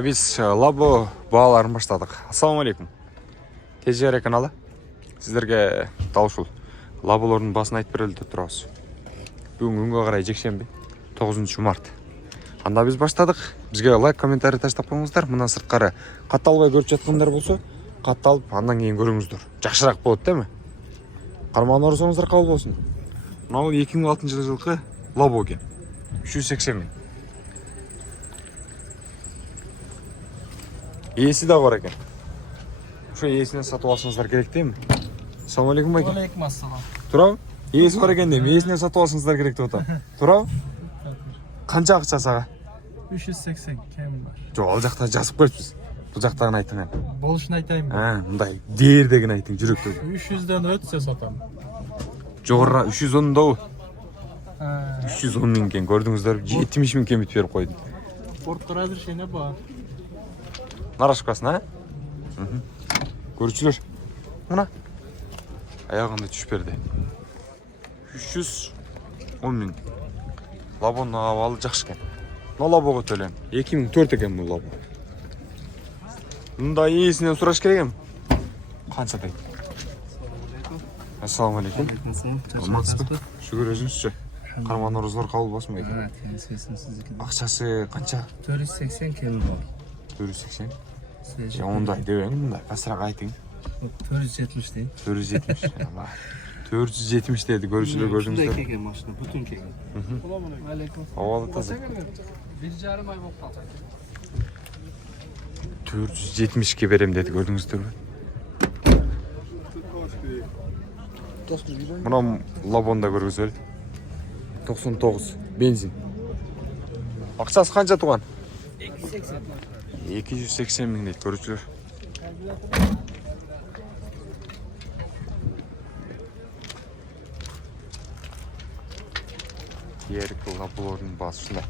Biz Labo bağaların başladık. Assalamu alaikum. TGR kanalı. Sizlerге дал ушул Labo'лордун басын айтып берели деп турабыз. Бүгүн күнгө карай жекшемби 9 март. Анда биз баштадык. Бизге лайк, комментарий таштап коюңуздар. Мындан сырткары катталбай көрүп жаткандар болсо, катталып андан кийин көрүңүздөр. Жакшыраак болот, деби? Карман орусуңуздар кабыл болсун. Мына 2006-жылкы Labo экен. 380 миң. Ээси да бар экен. Ошо ээсинен сатып алсаңыздар керек дейм. Assalamu alaikum байке. Алейкум ассалам. Турабы? Ээси бар экен дейм. Ээсинен сатып алсаңыздар керек деп атам. Турабы? Канча акча сага? 380 кем бар. Жок, ал жакта жазып коюпсуз. Бул жактагын айтыңар. Болушун айтайынбы? Мындай дээрдегин айтың, жүрөктөгү. 300дөн өтсө сатам. Жогору 310добу? 310 миң экен, көрдүңүздөр. 70 миң кемит берип койдум. Спортко разрешение бар. Нарашкасын, а? Көрүүчүлөр. Мына аягында түшүп берди. 310 миң. Лабонун абалы жакшы экен. Мына Лабого төлөйм. 2004 экен бул Лабо. Мында ээсинен сураш керек эми. Канча дейт? Assalamu alaikum. Амансызбы? Шүгүр өзүңүзчү. Карман орузлар кабыл болсун байке. Акчасы канча? 480 кем бар. 480. Ya onday debeng mындай, касыраак айтың. 470 дейм. 470. 470 dedi, görüşülür gördüңүздөр. Бүтүн келген машина, бүтүн келген. Алейкум. Абалы таза. 1,5 ай болуп калды. 470 берем dedi, gördүңүздөрбү? Мына Лабонда көргөзөлү. 99 бензин. Акчасы канча туган? 280 миң дейт, көрүүчүлөр. Ерик Лаболордун басында.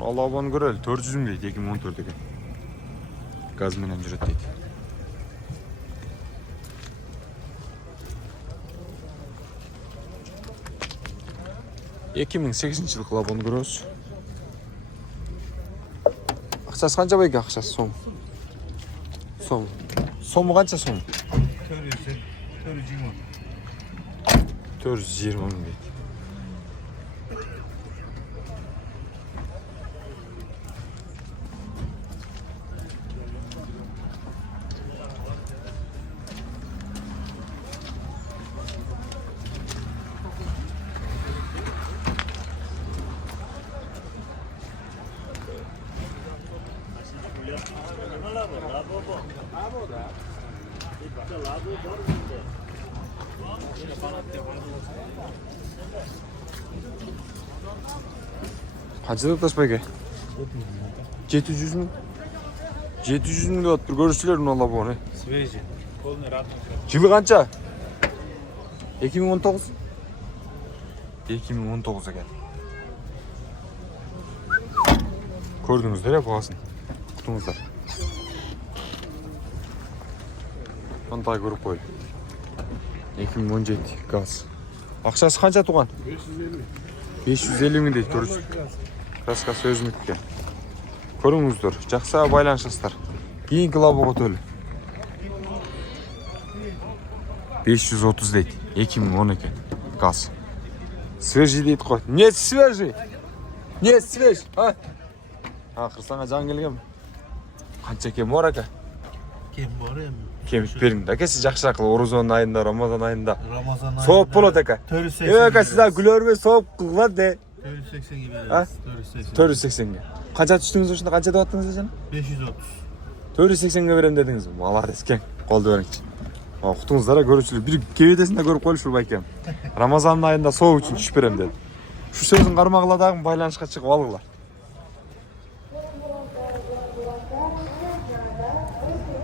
Лабону көрөлү, 400 миң дейт, 2014 экен. Газ менен жүрөт дейт. Ekim'in 8-жылкы Лабону көрөбүз. Акчасы канча байке, акчасы сом? Сом. Сому канча сом? 420 миң дейт. Канча таш байке? 700 миң. 700 миң деп атып көрүүчүлөр мына Лабону. Свежий. Полный рад. Жылы канча? 2019. 2019 экен. Көрдүңүздөр я багасын. Кутуңуздар. Мындай көрүп койлу. 2017 газ. Акчасы канча туган? 550 миң дейт, көрүүчүлөр. Краскасы өзүнүкү. Көрүңүздөр, жакса байланышасыздар. Кийинки Лабого төлө. 530 дейт, 2010 экен. Газ. Свежий дейт кой. Не свежий? Не свеж, а? Акыр сага жан келген. Канча кем бар ака? Кем бар эми. Кемип бериң да, сиз жакшыраак кылып Орузон айында, Рамазан айында. Рамазан айында. Сооп болот ака. 480. Ака сиз күлөрбөй сооп кылгыла де. 480 беребиз. 480. Канча түштүңүз ошондо, канча деп аттыңыз эжен? 530. 480 берем дедиңиз. Молодец экен. Колду бериңчи. Кутуңуздар көрүүчүлөр, бир кебедесинде көрүп койлушур байкем. Рамазан айында соо үчүн түшүп берем деди. Ушу сөзүн кармагыла дагы байланышка чыгып алгыла.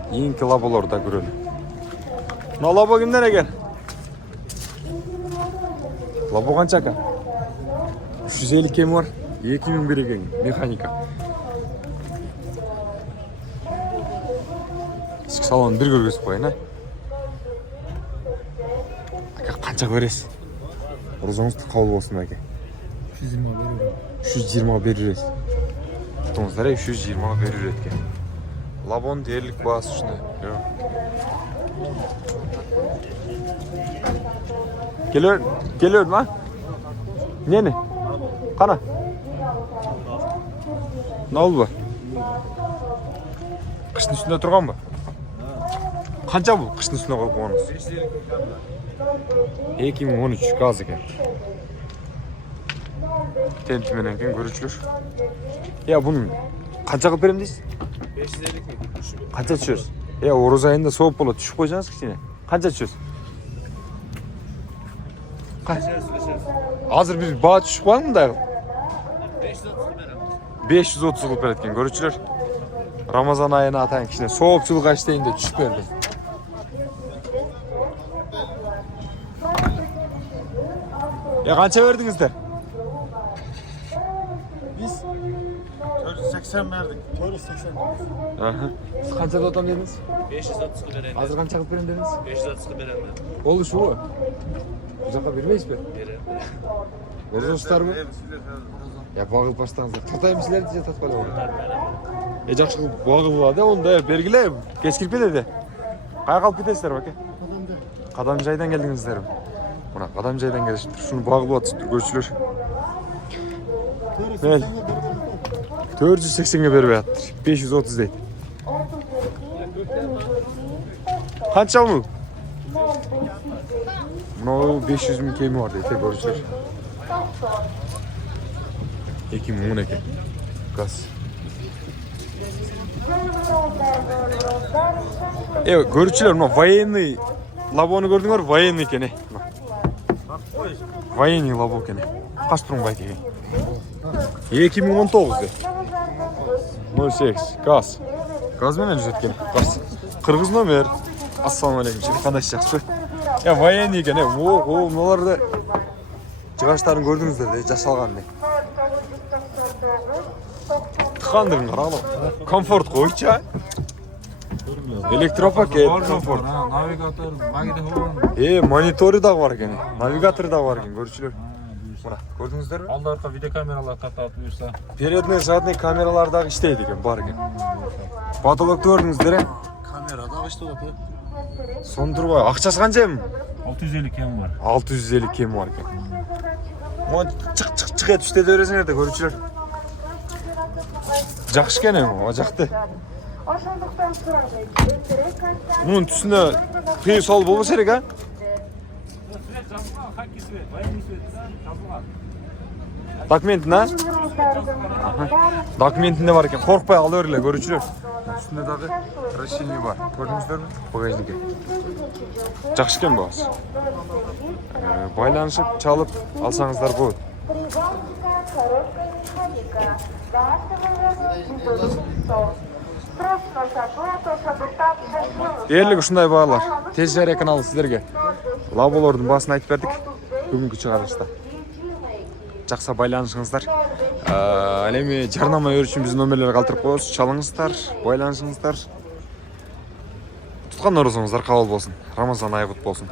Кийинки Лаболорду көрөлү. Мына Лабо кимден экен? Лабо канча ака? 350 кем бар. 2000 бир экен, механика. Салон bir görgüsü koyun ha. Қанша бересіз? Розаңыз қабыл болсын әке. 120 беремін. 320 беререз. Тұңыздар 320 берер еткен. Лабон дерлік басы үшіне. Келер ма? Нені? Қана? Наул ба? Қыштың үстінде тұрған ба? Қанша бұл қыштың үстіне қойып қойғаныңыз? 2013 газ екен. Тентіменен кен көрушілер. Я бұның қанша қылып берем дейсіз? 550 мың. Қанша түсесіз? Орыз айында соғып болады, түшіп қойсаңыз кішкене. Қанша түсесіз? Азыр бір баға түшіп қойған мұндай қыл? 530 қылып береткен көрушілер. Рамазан айына атайын кішкене соғып жылға іштейінде түшіп берді. Қанша бердіңіздер? Biz 480 verdik. 480. Siz qancha otam dediniz? 530 qa berayım. Hozir qancha qilib beraman dediniz? 530 qa berayım. Bo'ldi shu. Bu yoqqa bermaysizmi? Berayım. O'zingizlarmi? Ya bog'ib boshdingizlar. To'taymizlar deya tatqalab. Yaxshi qilib bog'iladi, unda belgilay. Kech kirib ketadi. Qayerga olib ketasizlar aka? Qadamjoydan keldingizlar. Mana Qadamjoydan kelishibdir. Shuni bog'ib o'tibdir ko'rchilar. 480'e berip yattır. 530 değil. Kaça mı? Buna 500 bin kemi var diye tek görüşler. 2012 gaz. Evet görüşler buna военный labonu gördün mü? Военный kene. Военный labo kene. Kaç turun var ki? 2019'da. 08 gaz. Gaz mı özetken? Gaz. Kırgız номер. Assalamu alaikum. Şimdi kandaş жақсы. Ya военный екен. O мыналарда жығаштарын көрдіңіздер де жасалған не. Тықандығын қарағылы. Комфорт қойча. Электропакет, комфорт. Navigatör, magneto. Монитори да бар екен. Навигаторы да бар екен, көрушілер. Мына, көрдіңіздер ме? Алдарқа видеокамералар қатап бұйырса. Передний, задний камералардағы іштейді екен, бар екен. Потолокты көрдіңіздер, Камерадағы ішті отыр. Сондыр ғой, ақшасы қанша ем? 650 кем бар. 650 кем бар екен. Оны чық етіп істеді өресіңер де көрушілер. Жақшы екен о жақты. Мұның түсіне қиы сол болмас керек, а? Документіне? Документінде бар екен, қорықпай алды өрле, көрушілер. Үстінде дағы расширение бар, көрдіңіздер ме? Багажнике. Жақсы екен бағасы. Байланышып, чалып алсаңыздар болады. Ерлігі ұшындай бағалар. Тез жария каналы сіздерге лаболардың басын айтып бердік. Бүгінгі шығарылышта. Жақса байланышыңыздар. Әлеме жарнама өрішін біз нөмерлер қалтырып қойыз. Шалыңыздар, байланышыңыздар. Тұтқан орызыңыздар қабыл болсын. Рамазан айы құт болсын.